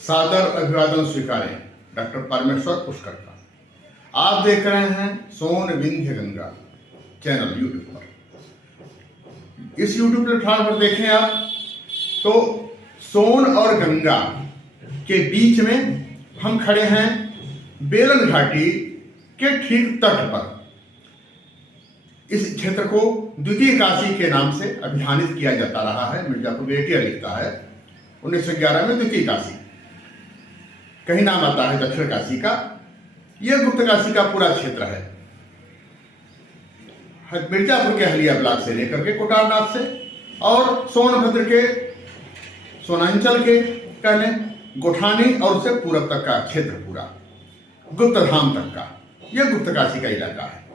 सादर अभिवादन स्वीकारें डॉक्टर परमेश्वर पुष्कर का। आप देख रहे हैं सोन विंध्य गंगा चैनल यूट्यूब पर। इस यूट्यूब प्लेटफॉर्म पर देखें आप तो सोन और गंगा के बीच में हम खड़े हैं बेलन घाटी के ठीक तट पर। इस क्षेत्र को द्वितीय काशी के नाम से अभिधानित किया जाता रहा है। मिर्जापुर बेटिया लिखता है 1911 में द्वितीय काशी, कहीं नाम आता है दक्षिण काशी का। यह गुप्त काशी का पूरा क्षेत्र है, मिर्जापुर के हलिया ब्लॉक से लेकर के कोटारनाथ से और सोनभद्र के सोनांचल के कहने गोठानी और उससे पूरब तक का क्षेत्र पूरा गुप्त धाम तक का यह गुप्त काशी का इलाका है।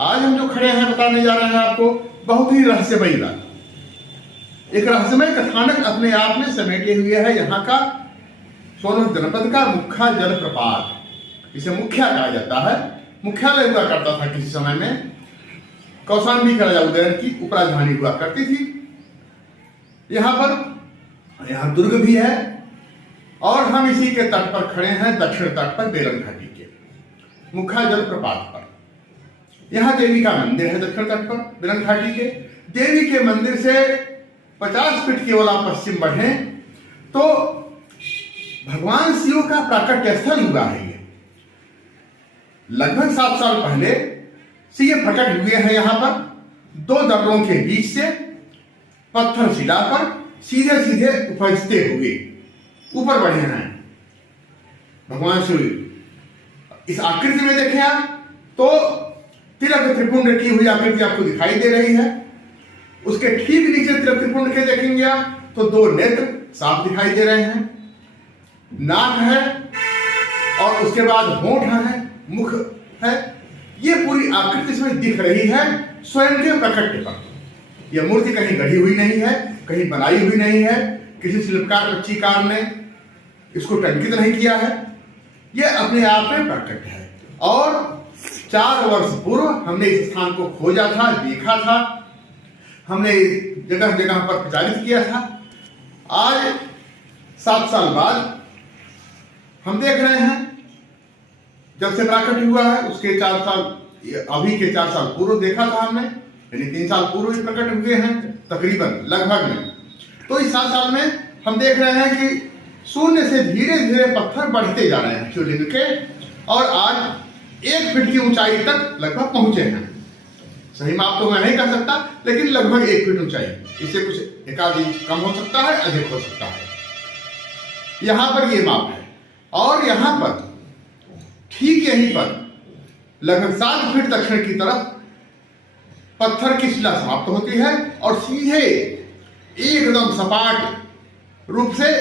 आज हम जो खड़े हैं बताने जा रहे हैं आपको बहुत ही रहस्यमयी बात। एक रहस्यमय कथानक अपने आप में समेटे हुए है यहाँ का सोनभद्र जनपद का मुख्य जलप्रपात, इसे मुखिया कहा जाता है। मुख्यालय हुआ करता था किसी समय में, कौशाम्बी का राजा उदयन की उपराजधानी हुआ करती थी। यहाँ दुर्ग भी है और हम इसी के तट पर खड़े हैं, दक्षिण तट पर बेलन घाटी के मुख्य जलप्रपात पर। यहाँ देवी का मंदिर है दक्षिण तट पर बेलन घाटी के। देवी के मंदिर से 50 फीट केवल आप पश्चिम बढ़े तो भगवान शिव का प्राकट्य स्थल हुआ है। ये लगभग 7 साल पहले से ये प्रकट हुए हैं। यहाँ पर 2 दर्रों के बीच से पत्थर शिला पर सीधे सीधे उपजते हुए ऊपर बढ़े हैं भगवान शिव। इस आकृति में देखें आप तो तिलक त्रिपुंड की हुई आकृति आपको दिखाई दे रही है। उसके ठीक नीचे तिलक त्रिपुंड के देखेंगे आप तो 2 नेत्र साफ दिखाई दे रहे हैं, नाक है और उसके बाद होंठ है, मुख है। ये पूरी आकृति इसमें दिख रही है स्वयं के प्रकट्य पर। यह मूर्ति कहीं गढ़ी हुई नहीं है, कहीं बनाई हुई नहीं है, किसी शिल्पकार पच्चीकार ने इसको टंकित नहीं किया है। यह अपने आप में प्रकट है। और 4 वर्ष पूर्व हमने इस स्थान को खोजा था, देखा था, हमने जगह जगह पर प्रचारित किया था। आज 7 साल बाद हम देख रहे हैं जब से प्राकट्य हुआ है उसके 4 साल, अभी के 4 साल पूर्व देखा था हमने, यानी 3 साल पूर्व ही प्रकट हुए हैं तकरीबन लगभग में। तो इस 7 साल में हम देख रहे हैं कि शून्य से धीरे धीरे पत्थर बढ़ते जा रहे हैं शिवलिंग के और आज 1 फीट की ऊंचाई तक लगभग पहुंचे हैं। सही माप तो मैं नहीं कर सकता, लेकिन लगभग 1 फीट ऊंचाई, इससे कुछ एकाध इंच कम हो सकता है, अधिक हो सकता है। यहां पर ये माप है और यहां पर ठीक यहीं पर लगभग 7 फीट दक्षिण की तरफ पत्थर की शिला समाप्त होती है और सीधे एकदम सपाट रूप से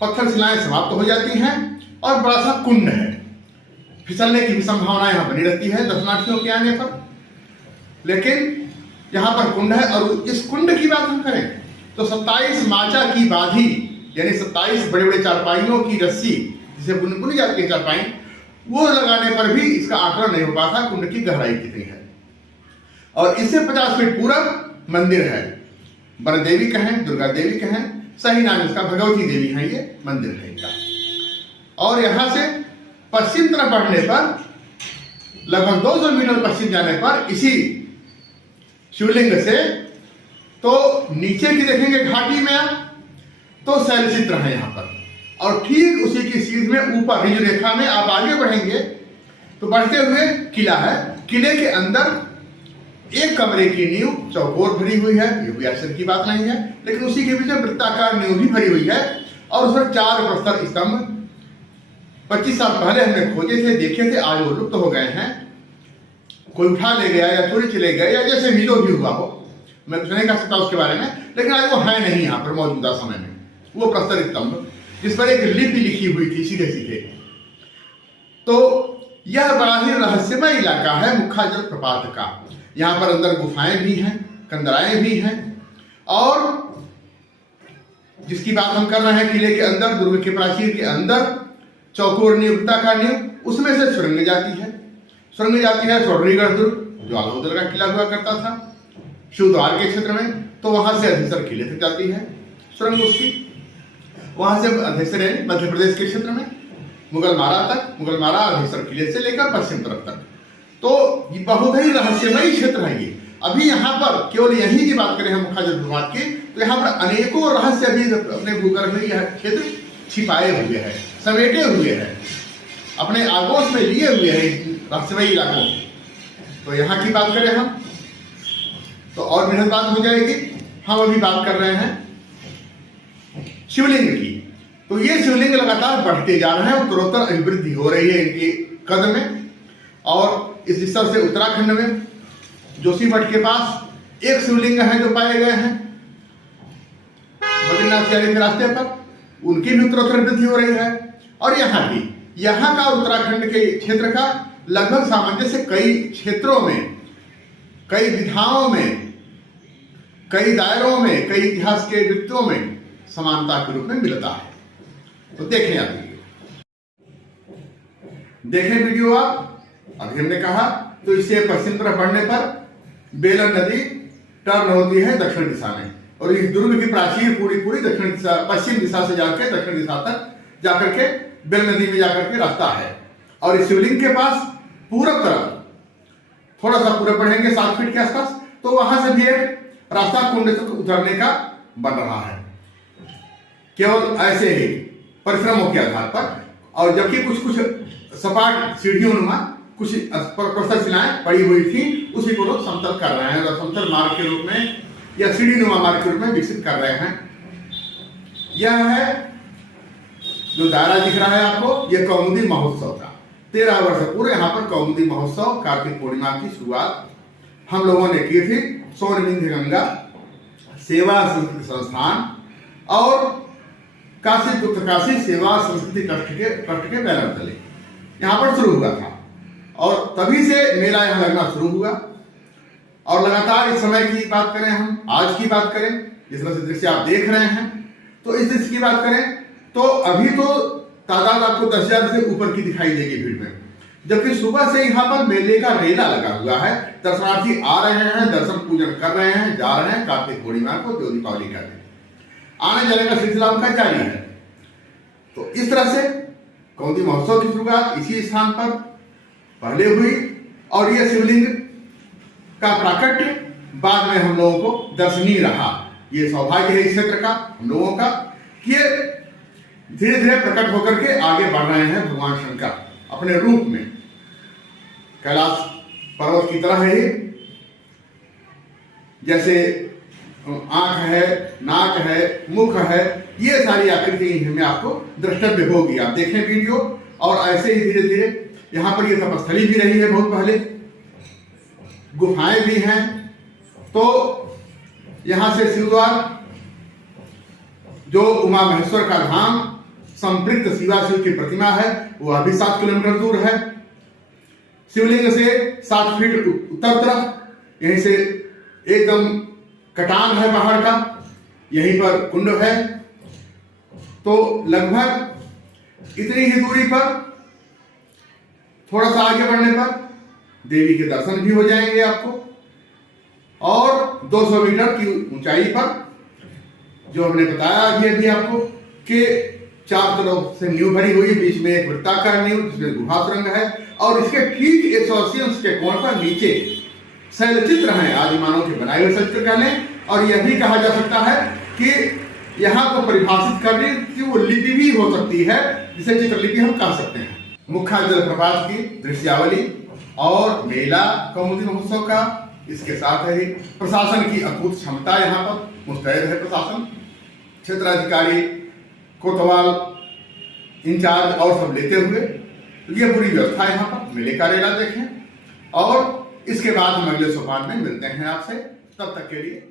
पत्थर शिलाएं समाप्त हो जाती हैं और बड़ा सा कुंड है। फिसलने की भी संभावना यहां बनी रहती है दर्शनार्थियों के आने पर, लेकिन यहां पर कुंड है। और इस कुंड की बात हम करें तो 27 माचा की बाधी, यानी 27 बड़े बड़े चारपाइयों की रस्सी जिसे बुनी जाती है चारपाई, वो लगाने पर भी इसका आकलन नहीं हो पाता कुंड की गहराई कितनी है। और इससे 50 फीट पूरब मंदिर है, बर देवी कहें, दुर्गा देवी कहें, सही नाम इसका भगवती देवी है, ये मंदिर है इनका। और यहां से पश्चिम तरफ बढ़ने पर लगभग 200 मीटर पश्चिम जाने पर इसी शिवलिंग से तो नीचे की देखेंगे घाटी में आप तो शैल चित्र है यहाँ पर, और ठीक उसी की सीध में ऊपर ऋजु रेखा में आप आगे बढ़ेंगे तो बढ़ते हुए किला है। किले के अंदर एक कमरे की नींव चौकोर भरी हुई है, ये कोई आश्चर्य की बात नहीं है, लेकिन उसी के पीछे वृत्ताकार नींव भी भरी हुई है और उस पर 4 प्रस्तर स्तंभ 25 साल पहले हमने खोजे थे, देखे थे, आज वो लुप्त हो गए हैं। कोई उठा ले गया या चोरी चले गए या जैसे भी जो भी हुआ हो, मैं कुछ नहीं कह सकता उसके बारे में, लेकिन आज वो है नहीं यहाँ पर मौजूदा समय में वो प्रस्तर स्तंभ जिस पर एक लिपि लिखी हुई थी सीधे सीधे। तो यह बड़ा ही रहस्यमय इलाका है मुख्य जलप्रपात का। यहाँ पर अंदर गुफाएं भी हैं, कंदराएं भी हैं, और जिसकी बात हम कर रहे हैं किले के अंदर, दुर्ग के प्राचीर के अंदर चौकोर नींव, वृत्ताकार नींव, उसमें से सुरंग जाती है। सुरंग जाती है स्वर्णिगढ़ दुर्ग, जो आलोदर का किला हुआ करता था शिवद्वार के क्षेत्र में, तो वहां से अधिसर किले तक जाती है सुरंग उसकी। वहां से अधेसर है मध्य प्रदेश के क्षेत्र में मुगलमारा तक, मुगलमारा अधेसर किले से लेकर पश्चिम तरफ तक। तो ये बहुत ही रहस्यमयी क्षेत्र है ये। अभी यहाँ पर केवल यही की बात करें हम मुख्य जल प्रपात की, तो यहाँ पर अनेकों रहस्य अभी अपने भूगर्भ में यह क्षेत्र छिपाए हुए हैं, समेटे हुए हैं, अपने आगोश में लिए हुए हैं रहस्यमयी इलाकों। तो यहाँ की बात करें हम तो और बृहद बात हो जाएगी। हम अभी बात कर रहे हैं शिवलिंग की। तो ये शिवलिंग लगातार बढ़ते जा रहे हैं, उत्तरोत्तर अभिवृद्धि हो रही है इनके कद में। और इस स्तर से उत्तराखंड में जोशीमठ के पास एक शिवलिंग है जो पाए गए हैं बद्रीनाथ जाने के रास्ते पर, उनकी भी उत्तरोत्तर वृद्धि हो रही है। और यहाँ भी, यहाँ का उत्तराखंड के क्षेत्र का लगभग सामंजस्य कई क्षेत्रों में, कई विधाओं में, कई दायरों में, कई इतिहास के वृत्तों में समानता के रूप में मिलता है। तो देखें आप वीडियो आप अभी हमने कहा। तो इससे पश्चिम तरफ बढ़ने पर बेलन नदी टर्न होती है दक्षिण दिशा में, और इस दुर्ग की प्राचीर पूरी दक्षिण दिशा, पश्चिम दिशा से जाकर दक्षिण दिशा तक जाकर के बेलन नदी में जाकर के रास्ता है। और इस शिवलिंग के पास पूरब तरफ थोड़ा सा पूरब बढ़ेंगे 7 फीट के आसपास, तो वहां से भी एक रास्ता कुंड तक उतरने का बन रहा है, केवल ऐसे ही परिश्रमों के आधार पर। और जबकि कुछ सपाट सीढ़ियों नुमा कुछ प्रस्तर शिलाएं पड़ी हुई थी, उसी को लोग समतल कर रहे हैं, और समतल मार्ग के रूप में या सीढ़ी नुमा मार्ग के रूप में विकसित कर रहे हैं। यह है जो दायरा दिख रहा है आपको, यह कौमुदी महोत्सव का 13 वर्ष पूर्व यहाँ पर कौमुदी महोत्सव कार्तिक पूर्णिमा की शुरुआत हम लोगों ने की थी। सोनबिंद गंगा सेवा संस्कृति संस्थान और काशी गुप्त काशी सेवा संस्कृति ट्रस्ट के बैनर तले यहाँ पर शुरू हुआ था। और तभी से मेला यहाँ लगना शुरू हुआ। और लगातार इस समय की बात करें, हम आज की बात करें, जिस तरह से दृश्य आप देख रहे हैं, तो इस दृश्य की बात करें तो अभी तो तादाद आपको 10,000 से ऊपर की दिखाई देगी भीड़ में। जबकि सुबह से यहाँ पर मेले का रेला लगा हुआ है, दर्शनार्थी आ रहे हैं, दर्शन पूजन कर रहे हैं, जा रहे हैं कार्तिक पूर्णिमा को जो दीपावली का दिन आने जाने का सिलसिला उनका जारी है। तो इस तरह से कौमुदी महोत्सव की शुरुआत इसी स्थान पर पहले हुई, और यह शिवलिंग का प्राकट्य बाद में हम लोगों को दर्शनीय रहा। ये सौभाग्य है इस क्षेत्र का, हम लोगों का, कि ये धीरे धीरे प्रकट होकर के आगे बढ़ रहे हैं भगवान शंकर अपने रूप में। कैलाश पर्वत की तरह है, जैसे आंख है, नाक है, मुख है, ये सारी आकृति में आपको द्रष्टव्य होगी। आप देखें वीडियो। और ऐसे ही धीरे धीरे यहाँ पर ये तपस्थली भी रही है बहुत पहले, गुफाएं भी हैं। तो यहाँ से शिवद्वार जो उमा महेश्वर का धाम संपृक्त शिवाशिव की प्रतिमा है, वो अभी 7 किलोमीटर दूर है। शिवलिंग से 7 फीट उत्तर तरफ यहीं से एकदम कटान है पहाड़ का, यहीं पर कुंड है। तो लगभग इतनी ही दूरी पर, थोड़ा सा आगे बढ़ने पर देवी के दर्शन भी हो जाएंगे आपको। और 200 मीटर की ऊंचाई पर जो हमने बताया अभी आपको कि 4 तरफ से नींव भरी हुई, बीच में एक वृत्ताकार नींव जिसमें गुहा सुरंग है, और इसके ठीक 180 अंश के कोण पर नीचे शैलचित्र हैं, आदिमानव के बनाए हुए शैलचित्र हैं। और यह भी कहा जा सकता है कि यहाँ को परिभाषित करने की वो लिपि भी हो सकती है, जिसे चित्रलिपि हम कह सकते हैं। मुख्य जलप्रपात की दृश्यावली और मेला कौमुदी महोत्सव का, इसके साथ ही प्रशासन की अकूत क्षमता यहाँ पर मुस्तैद है। प्रशासन, क्षेत्राधिकारी, कोतवाल, इंचार्ज और सब लेते हुए ये पूरी व्यवस्था यहाँ पर मेले का रेला देखें। और इसके बाद हम अगले सोपान में मिलते हैं आपसे, तब तक के लिए